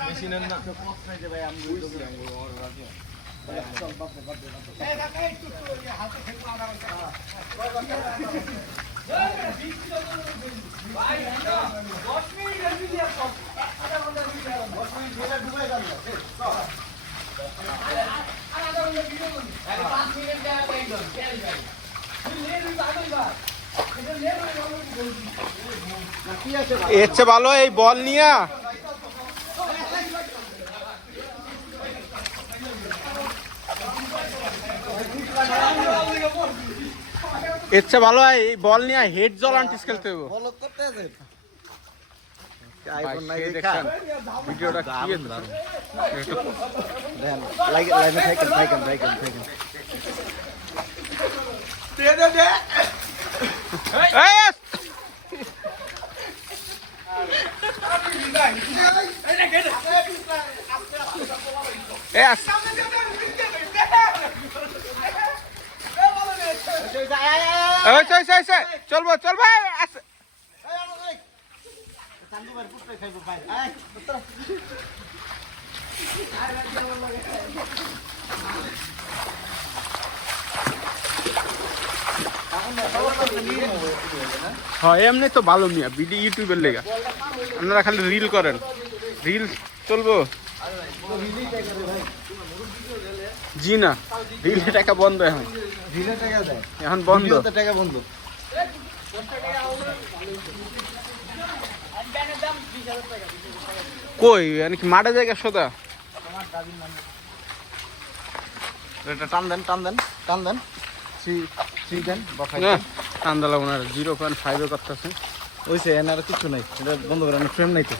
মেশিনের না ভাই আমি এর চেয়ে ভালো এই বল নিয়ে এর চেয়ে ভালো এই বল নিয়ে হেড জল আন্টিস খেলতে হবে। ভিডিওটা কি চলবো চলবো হ্যাঁ এমনি তো ভালো মিয়া ভিডিও ইউটিউবের লেগা আপনারা খালি রিল করেন রিল চলবো জি না রিলে টাকা বন্ধ এখন এখন বন্ধ টাকা বন্ধ কই কি মাঠে জায়গা সোদা এটা টান দেন টান দেন টান দেন টান দিলাম 0.5 করতেছে ওইসে এনার কিছু নাই এটা বন্ধ করার ফ্রেম নাই তো